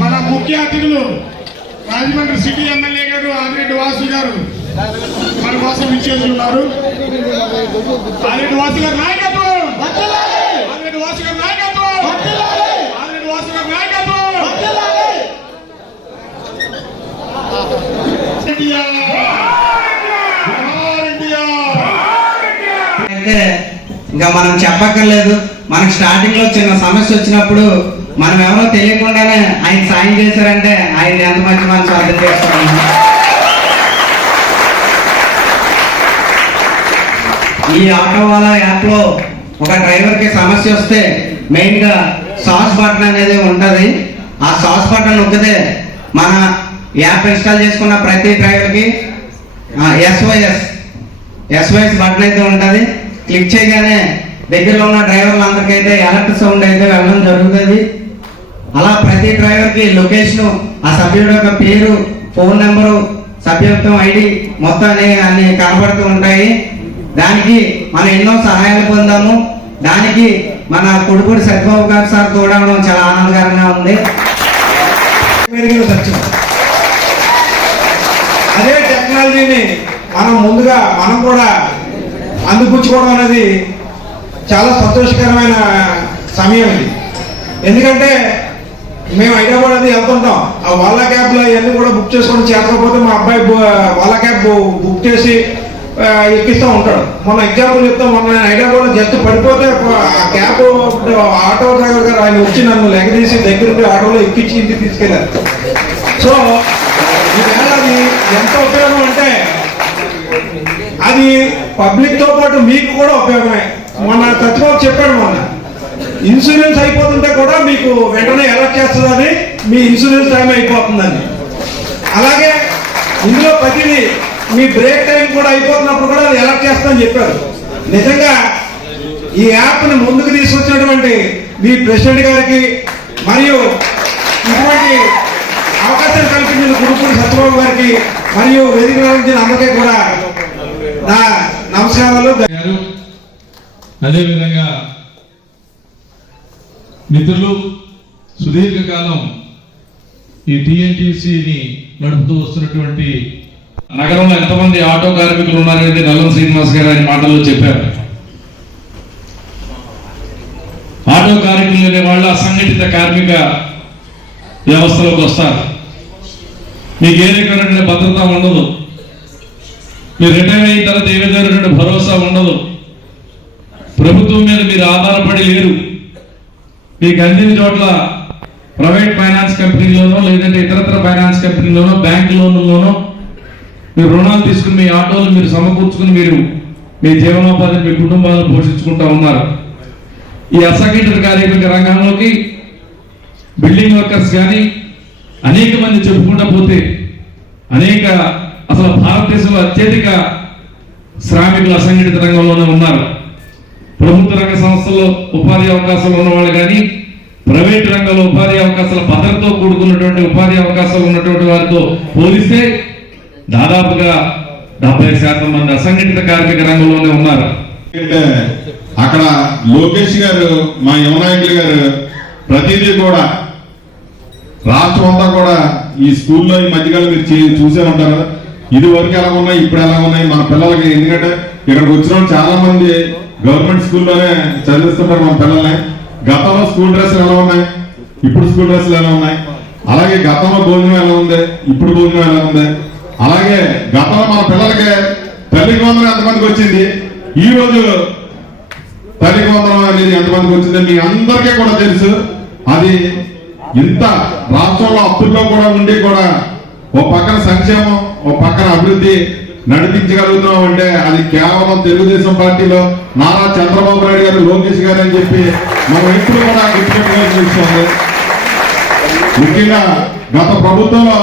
మన ముఖ్య అతిథులు రాజమండ్రి సిటీ ఎమ్మెల్యే గారు ఆదిరెడ్డి వాసు గారు. మన కోసం ఇచ్చేసి ఉన్నారు. ఆదిరెడ్డి వాసు గారు నాయకత్వం వర్ధిల్లాలి! ఆదిరెడ్డి వాసు గారి నాయకత్వం వర్ధిల్లాలి! ఆదిరెడ్డి వాసు గారి నాయకత్వం వర్ధిల్లాలి! ఎన్టీఆర్! జోహార్ ఎన్టీఆర్! అంటే ఇంకా మనం చెప్పక్కర్లేదు. మనకు స్టార్టింగ్లో చిన్న సమస్య వచ్చినప్పుడు మనం ఎవరో తెలియకుండానే ఆయన సాయం చేశారంటే ఆయన ఎంత మంచి మనసు అర్థం చేసుకోవాలి ఈ ఆటో వాళ్ళ యాప్లో ఒక డ్రైవర్కి సమస్య వస్తే మెయిన్గా సాస్ బటన్ అనేది ఉంటుంది. ఆ సాస్ బటన్ నొక్కితే మన యాప్ ఇన్స్టాల్ చేసుకున్న ప్రతి డ్రైవర్కి ఎస్వైఎస్ ఎస్వైఎస్ బటన్ అయితే ఉంటుంది. క్లిక్ చేయగానే దగ్గరలో ఉన్న డ్రైవర్లు అందరికైతే అలర్ట్ సౌండ్ అయితే వెళ్ళడం జరుగుతుంది. అలా ప్రతి డ్రైవర్కి లొకేషను లొకేషన్ ఆ సభ్యుడు యొక్క పేరు ఫోన్ నెంబరు సభ్యత్వం ఐడి మొత్తం అనే అన్ని కనబడుతూ ఉంటాయి. దానికి మనం ఎన్నో సహాయాలు పొందాము. దానికి మన కొడుకుడు సత్యబాబు గారు సార్ చూడడం చాలా ఆనందకరంగా ఉంది. అదే టెక్నాలజీని మనం ముందుగా మనం కూడా అందిపుచ్చుకోవడం అనేది చాలా సంతోషకరమైన సమయం ఇది. ఎందుకంటే మేము హైదరాబాద్ అది వెళ్తుంటాం. ఆ వాళ్ళ క్యాబ్లో ఇవన్నీ కూడా బుక్ చేసుకొని చేరకపోతే మా అబ్బాయి వాలా వాళ్ళ క్యాబ్ బుక్ చేసి ఎక్కిస్తూ ఉంటాడు. మొన్న ఎగ్జాంపుల్ చెప్తాం మొన్న నేను హైదరాబాద్లో జస్ట్ పడిపోతే ఆ క్యాబ్ ఆటో డ్రైవర్ గారు ఆయన వచ్చి నన్ను లెగదీసి దగ్గరుండి ఆటోలో ఎక్కించి ఇంటికి తీసుకెళ్ళారు. సో ఈవేళ అది ఎంత ఉపయోగం అంటే అది పబ్లిక్తో పాటు మీకు కూడా ఉపయోగమే. మొన్న తత్వం చెప్పాడు మొన్న. ఇన్సూరెన్స్ అయిపోతుంటే కూడా మీకు వెంటనే ఎలా చేస్తుందని మీ ఇన్సూరెన్స్ టైం అయిపోతుందని. అలాగే ఇందులో ప్రతిది మీ బ్రేక్ టైం కూడా అయిపోతున్నప్పుడు కూడా అది అలర్ట్ చేస్తుందని చెప్పారు. నిజంగా ఈ యాప్ని ముందుకు తీసుకొచ్చినటువంటి మీ ప్రెసిడెంట్ గారికి మరియు ఇటువంటి అవకాశం కల్పించిన గురుపూడి సత్యబాబు గారికి మరియు వేదిక నిర్వహించిన అందరికీ కూడా నా నమస్కారాలు. గారు అదేవిధంగా మిత్రులు సుదీర్ఘకాలం ఈ టిఎన్టీసీని నడుపుతూ వస్తున్నటువంటి నగరంలో ఎంతమంది ఆటో కార్మికులు ఉన్నారనేది నల్లం శ్రీనివాస్ గారు ఆయన మాటల్లో చెప్పారు. ఆటో కార్మికులు అనే వాళ్ళు అసంఘటిత కార్మిక వ్యవస్థలోకి వస్తారు. మీకు ఏ రకమైనటువంటి భద్రత ఉండదు. మీరు రిటైర్ అయిన తర్వాత ఏ విధమైనటువంటి భరోసా ఉండదు. ప్రభుత్వం మీద మీరు ఆధారపడి లేరు. మీకు అందిన చోట్ల ప్రైవేట్ ఫైనాన్స్ కంపెనీలోనో లేదంటే ఇతరత్ర ఫైనాన్స్ కంపెనీలోనో బ్యాంక్ లోన్లలోనో మీరు రుణాలు తీసుకుని మీ ఆటోలు మీరు సమకూర్చుకుని మీరు మీ జీవనోపాధిని మీ కుటుంబాలను పోషించుకుంటా ఉన్నారు. ఈ అసంఘటిత కార్మిక రంగంలోకి బిల్డింగ్ వర్కర్స్ కానీ అనేక మంది చెప్పుకుంటా పోతే అనేక అసలు భారతదేశంలో అత్యధిక శ్రామికులు అసంఘటిత రంగంలోనే ఉన్నారు. ప్రభుత్వ రంగ సంస్థల్లో ఉపాధి అవకాశాలు ఉన్నవాళ్ళు కానీ ప్రైవేట్ రంగంలో ఉపాధి అవకాశాల భద్రతతో కూడుకున్నటువంటి ఉపాధి అవకాశాలు ఉన్నటువంటి వారితో పోలిస్తే దాదాపుగా డెబ్బై శాతం మంది అసంఘటిత కార్మిక రంగంలోనే ఉన్నారు. అంటే అక్కడ లోకేష్ గారు మా యువనాయకులు గారు ప్రతిదీ కూడా రాష్ట్రం అంతా కూడా ఈ స్కూల్లో ఈ మధ్యకాలం మీరు చూసే ఉంటారు ఇది వరకు ఎలా ఉన్నాయి ఇప్పుడు ఎలా ఉన్నాయి మన పిల్లలకి ఎందుకంటే ఇక్కడికి వచ్చిన చాలా మంది గవర్నమెంట్ స్కూల్లోనే చదివిస్తుంటారు మన పిల్లల్ని. గతంలో స్కూల్ డ్రెస్సులు ఎలా ఉన్నాయి? ఇప్పుడు స్కూల్ డ్రెస్సులు ఎలా ఉన్నాయి? అలాగే గతంలో భోజనం ఎలా ఉంది? ఇప్పుడు భోజనం ఎలా ఉంది? అలాగే గతంలో మన పిల్లలకి తల్లి వందనం ఎంతమందికి వచ్చింది? ఈ రోజు తల్లి వందనం అనేది ఎంతమందికి వచ్చింది మీ అందరికీ కూడా తెలుసు. అది ఇంత రాష్ట్రంలో అప్పుల్లో కూడా ఉండి కూడా ఓ పక్కన సంక్షేమం ఓ పక్కన అభివృద్ధి నడిపించగలుగుతున్నాం అంటే అది కేవలం తెలుగుదేశం పార్టీలో నారా చంద్రబాబు నాయుడు గారు లోకేష్ గారు అని చెప్పి మనం ఎప్పుడు కూడా గుర్తుపెట్టుకోవాల్సిన విషయం ముఖ్యంగా గత ప్రభుత్వంలో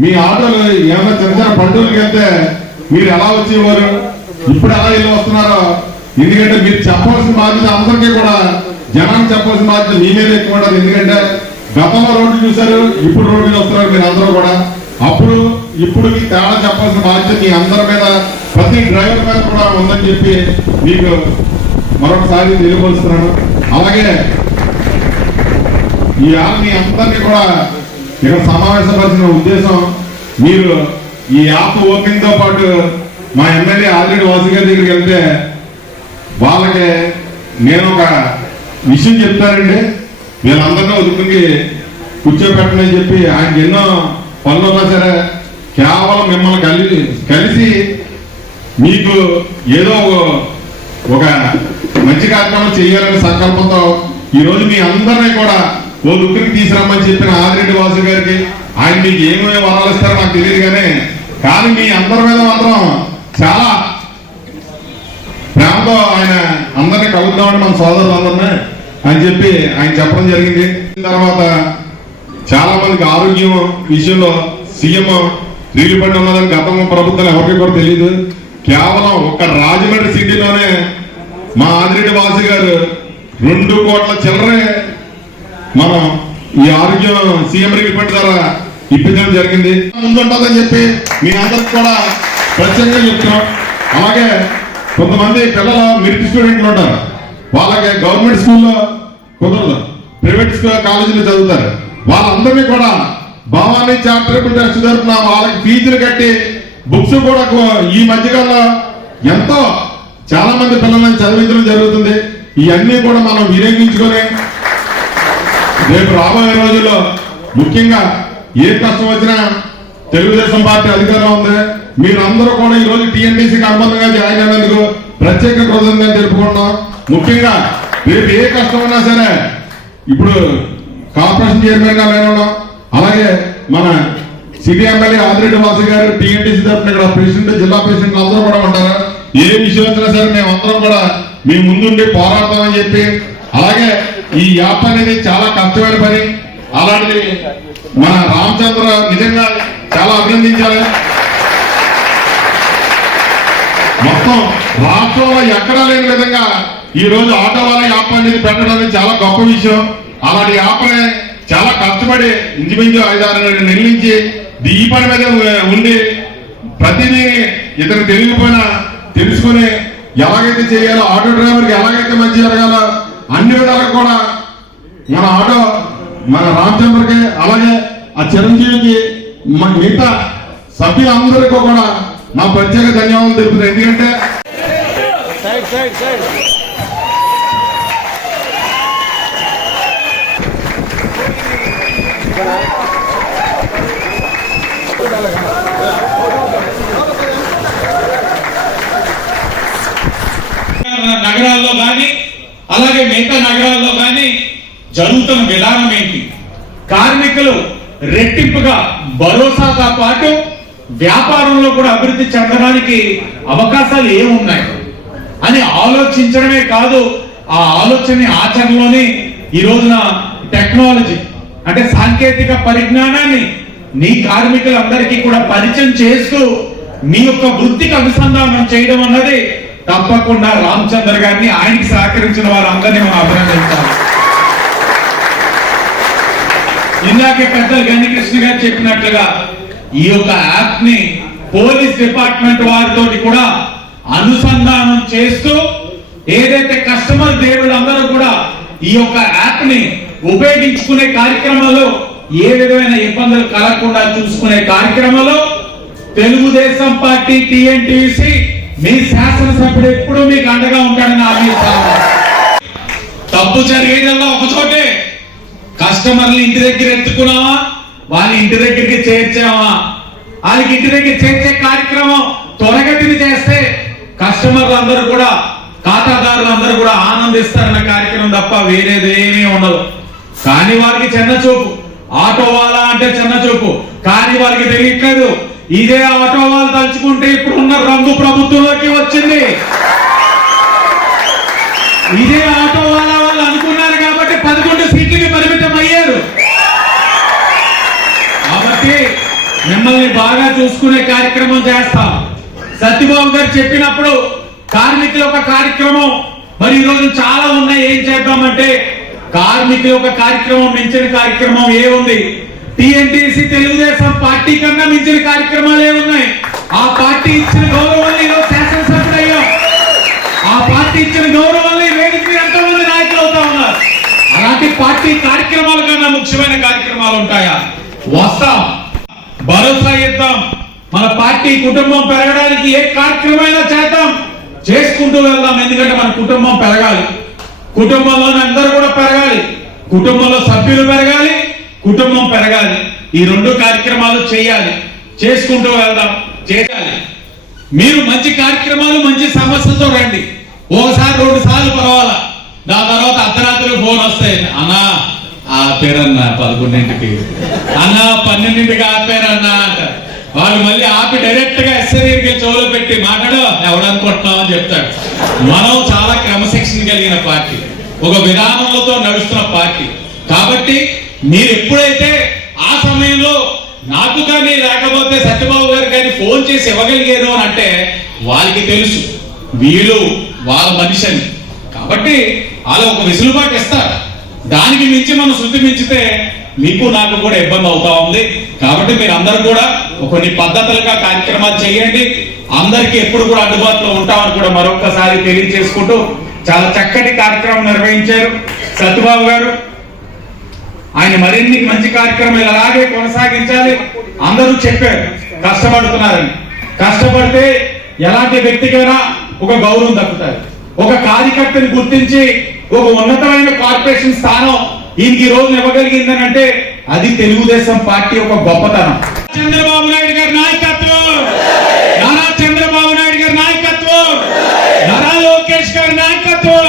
మీ ఆటోలు ఏమైనా చిన్న చిన్న పండుగలకి వెళ్తే మీరు ఎలా వచ్చేవారు? ఇప్పుడు ఎలా వెళ్ళి వస్తున్నారో? ఎందుకంటే మీరు చెప్పాల్సిన బాధ్యత అందరికీ కూడా జనానికి చెప్పాల్సిన బాధ్యత మీ మీద ఎక్కువ ఎందుకంటే గతంలో రోడ్లు చూశారు ఇప్పుడు రోడ్డు మీద వస్తున్నారు మీరు అందరూ కూడా. అప్పుడు ఇప్పుడు మీ తేడా చెప్పాల్సిన బాధ్యత మీ అందరి మీద ప్రతి డ్రైవర్ మీద కూడా ఉందని చెప్పి మీకు మరొకసారి తెలియపరుస్తున్నాను. అలాగే ఈ యాప్ని అందరినీ కూడా ఇక్కడ సమావేశపరిచిన ఉద్దేశం మీరు ఈ యాప్ ఓపెనింగ్తో పాటు మా ఎమ్మెల్యే ఆల్రెడీ వాసు గారి దగ్గరికి వెళ్తే వాళ్ళకి నేను ఒక విషయం చెప్తానండి. వీళ్ళందరినీ ఒదుకుని కూర్చోబెట్టండి చెప్పి ఆయనకి ఎన్నో పనులు ఉన్నా సరే కేవలం మిమ్మల్ని కలిసి కలిసి మీకు ఏదో ఒక- మంచి కార్యక్రమం చేయాలనే సంకల్పంతో ఈ రోజు మీ అందరినీ కూడా ఓ లుక్కి తీసుకురమ్మని చెప్పిన ఆదిరెడ్డి వాసు గారికి ఆయన మీకు ఏమేమి వరాలు ఇస్తారో నాకు తెలియదు కానీ కానీ మీ అందరి మీద మాత్రం చాలా ప్రేమతో ఆయన అందరినీ కలుగుతామని మన సోదరులందరినీ అని చెప్పి ఆయన చెప్పడం జరిగింది. తర్వాత చాలా మందికి ఆరోగ్యం విషయంలో సీఎం రీలు పడి ఉన్నదని గతంలో ప్రభుత్వం ఎవరికి కూడా తెలియదు కేవలం ఒక రాజమండ్రి సిటీలోనే మా ఆదిరెడ్డి వాసు గారు రెండు కోట్ల చిల్లరే మనం ఈ ఆరోగ్యం సీఎం రిలీఫ్ ద్వారా ఇప్పించడం జరిగింది. ముందుంటుందని చెప్పి మీ అందరికి కూడా ప్రత్యేకంగా చెప్తున్నాం. అలాగే కొంతమంది పిల్లలు మెరిట్ స్టూడెంట్లు ఉంటారు. వాళ్ళకి గవర్నమెంట్ స్కూల్లో కుదరదు. ప్రైవేట్ స్కూల్ కాలేజీలో చదువుతారు. వాళ్ళందరినీ కూడా భవానీ చారిటబుల్ ట్రస్ట్ తరఫున వాళ్ళకి ఫీజులు కట్టి బుక్స్ కూడా ఈ మధ్యకాలంలో ఎంతో చాలా మంది పిల్లల్ని చదివించడం జరుగుతుంది. ఇవన్నీ కూడా మనం వినియోగించుకొని రేపు రాబోయే రోజుల్లో ముఖ్యంగా ఏ కష్టం వచ్చినా తెలుగుదేశం పార్టీ అధికారంలో ఉంది. మీరందరూ కూడా ఈ రోజు టీఎన్టీసీకి అనుబంధంగా జాయిన్ అయినందుకు ప్రత్యేక కృతజ్ఞతలు తెలుపుకుంటున్నాం. ముఖ్యంగా రేపు ఏ కష్టం ఉన్నా సరే ఇప్పుడు కార్పొరేషన్ చైర్మన్గా నేను ఉన్నాం. అలాగే మన సిటీ ఎమ్మెల్యే ఆదిరెడ్డి వాసు గారు టీఎన్టీసీ తరఫున ఇక్కడ ప్రెసిడెంట్ జిల్లా ప్రెసిడెంట్ అందరూ కూడా ఉంటారు. ఏ విషయం వచ్చినా సరే మేము కూడా మీ ముందుండి పోరాడతామని చెప్పి అలాగే ఈ యాప్ అనేది చాలా కష్టమైన పని. అలాంటిది మన రామచంద్ర నిజంగా చాలా అభినందించాలి. మొత్తం రాష్ట్రంలో ఎక్కడా లేని విధంగా ఈ రోజు ఆటో వాళ్ళ యాప్ అనేది పెట్టడం అనేది చాలా గొప్ప విషయం. అలాంటి యాప్ని చాలా కష్టపడి ఇంచుమించు ఐదారు నెలల నుంచి ఈ పని మీద ఉండి ప్రతిదీ ఇతను తెలియకపోయినా తెలుసుకుని ఎలాగైతే చేయాలో ఆటో డ్రైవర్కి ఎలాగైతే మంచి జరగాలో అన్ని విధాలకు కూడా మన ఆటో మన రామచంద్రకి అలాగే ఆ చిరంజీవికి మిగతా సభ్యులందరికీ కూడా నా ప్రత్యేక ధన్యవాదాలు తెలుపుతాను ఎందుకంటే నగరాల్లో కానీ అలాగే మిగతా నగరాల్లో కానీ జరుగుతున్న విధానం ఏంటి కార్మికులు రెట్టింపుగా భరోసాతో పాటు వ్యాపారంలో కూడా అభివృద్ధి చెందడానికి అవకాశాలు ఏమున్నాయి? అని ఆలోచించడమే కాదు ఆ ఆలోచన ఆచరణలోనే ఈ రోజున టెక్నాలజీ అంటే సాంకేతిక పరిజ్ఞానాన్ని నీ కార్మికులందరికీ కూడా పరిచయం చేస్తూ మీ యొక్క వృత్తికి అనుసంధానం చేయడం అన్నది తప్పకుండా రామచంద్ర గారిని ఆయనకి సహకరించిన వారందరినీ మనం అభినందించాలి. ఇందాకే పెద్దలు గణికృష్ణ గారు చెప్పినట్లుగా ఈ యొక్క యాప్ని పోలీస్ డిపార్ట్మెంట్ వారితో కూడా అనుసంధానం చేస్తూ ఏదైతే కస్టమర్ దేవుళ్ళందరూ కూడా ఈ యొక్క యాప్ని ఉపయోగించుకునే కార్యక్రమంలో ఏ విధమైన ఇబ్బందులు కలగకుండా చూసుకునే కార్యక్రమంలో తెలుగుదేశం పార్టీ టిఎన్టీసీ మీ శాసనసభ్యుడు ఎప్పుడూ మీకు అండగా ఉంటాడని హామీ తప్పు జరిగి కస్టమర్లు ఇంటి దగ్గర ఎత్తుకున్నావా? వాళ్ళ ఇంటి దగ్గరికి చేర్చావా? వాళ్ళకి ఇంటి దగ్గర చేర్చే కార్యక్రమం త్వరగతిని చేస్తే కస్టమర్లు అందరూ కూడా ఖాతాదారులు అందరూ కూడా ఆనందిస్తారన్న కార్యక్రమం తప్ప వేరేదేమీ ఉండదు. కానీ వారికి చిన్న చూపు. ఆటో వాళ్ళ అంటే చిన్న చూపు. కానీ వారికి తెలియట్లేదు. ఇదే ఆటో వాళ్ళు తలుచుకుంటే ఇప్పుడున్న రంగు ప్రభుత్వంలోకి వచ్చింది. ఇదే ఆటో వాళ్ళ వాళ్ళు అనుకుంటారు కాబట్టి పదకొండు సీట్లకి పరిమితం అయ్యారు కాబట్టి మిమ్మల్ని బాగా చూసుకునే కార్యక్రమం చేస్తాం. సత్యబాబు గారు చెప్పినప్పుడు కార్మికుల ఒక కార్యక్రమం మరి ఈరోజు చాలా ఉన్నాయి. ఏం చేద్దామంటే కార్మికుల ఒక కార్యక్రమం మించిన కార్యక్రమం ఏ ఉంది? టిఎన్టీసీ తెలుగుదేశం పార్టీ కన్నా మించిన కార్యక్రమాలు ఏమున్నాయి ఆ పార్టీ ఇచ్చిన గౌరవాన్ని ఈరోజు శాసనసభ్యుడు అయ్యాం. ఆ పార్టీ ఇచ్చిన గౌరవాన్ని వేదిక ఎంతమంది నాయకులు అవుతా ఉన్నారు. అలాంటి పార్టీ కార్యక్రమాల కన్నా ముఖ్యమైన కార్యక్రమాలు ఉంటాయా? వస్తాం. భరోసా ఇద్దాం మన పార్టీ కుటుంబం పెరగడానికి ఏ కార్యక్రమైనా చేద్దాం. చేసుకుంటూ వెళ్దాం ఎందుకంటే మన కుటుంబం పెరగాలి. కుటుంబంలోని అందరూ కూడా పెరగాలి. కుటుంబంలో సభ్యులు పెరగాలి కుటుంబం పెరగాలి. ఈ రెండు కార్యక్రమాలు చేయాలి. చేసుకుంటూ వెళ్దాం చేయాలి. మీరు మంచి కార్యక్రమాలు మంచి సమస్యలతో రండి. ఒకసారి రెండు సార్లు పర్వాలా? దాని తర్వాత అర్ధరాత్రులు ఫోన్ వస్తాయి. అన్నా ఆపారన్నా పదకొండింటికి. అన్నా పన్నెండింటికి ఆపారన్నా అంటారు వాళ్ళు మళ్ళీ ఆపి డైరెక్ట్గా ఎస్ఐకి చెవులు పెట్టి మాట్లాడు ఎవడనుకుంటున్నావు అని చెప్తాడు. మనం చాలా క్రమశిక్షణ కలిగిన పార్టీ. ఒక విధానంలో నడుస్తున్న పార్టీ. కాబట్టి మీరు ఎప్పుడైతే ఆ సమయంలో నాకు కానీ లేకపోతే సత్యబాబు గారు కానీ ఫోన్ చేసి ఇవ్వగలిగారు అని అంటే వాళ్ళకి తెలుసు. వీళ్ళు వాళ్ళ మనిషి అని కాబట్టి వాళ్ళు ఒక విసులుబాటు ఇస్తారు. దానికి మించి మనం శృతి మించితే మీకు నాకు కూడా ఇబ్బంది అవుతా ఉంది. కాబట్టి మీరు అందరూ కూడా కొన్ని పద్ధతులుగా కార్యక్రమాలు చేయండి. అందరికీ ఎప్పుడు కూడా అందుబాటులో ఉంటామని కూడా మరొకసారి తెలియజేసుకుంటూ చాలా చక్కటి కార్యక్రమం నిర్వహించారు సత్యబాబు గారు. ఆయన మరిన్ని మంచి కార్యక్రమాలు అలాగే కొనసాగించాలి. అందరూ చెప్పారు కష్టపడుతున్నారని. కష్టపడితే ఎలాంటి వ్యక్తికైనా ఒక గౌరవం దక్కుతారు ఒక కార్యకర్తని గుర్తించి ఒక ఉన్నతమైన కార్పొరేషన్ స్థానం ఈయనకి ఈ రోజు ఇవ్వగలిగిందని అంటే అది తెలుగుదేశం పార్టీ ఒక గొప్పతనం. చంద్రబాబు నాయుడు గారి నాయకత్వం. నారా చంద్రబాబు నాయుడు గారి నాయకత్వం. నారా లోకేష్ గారి నాయకత్వం.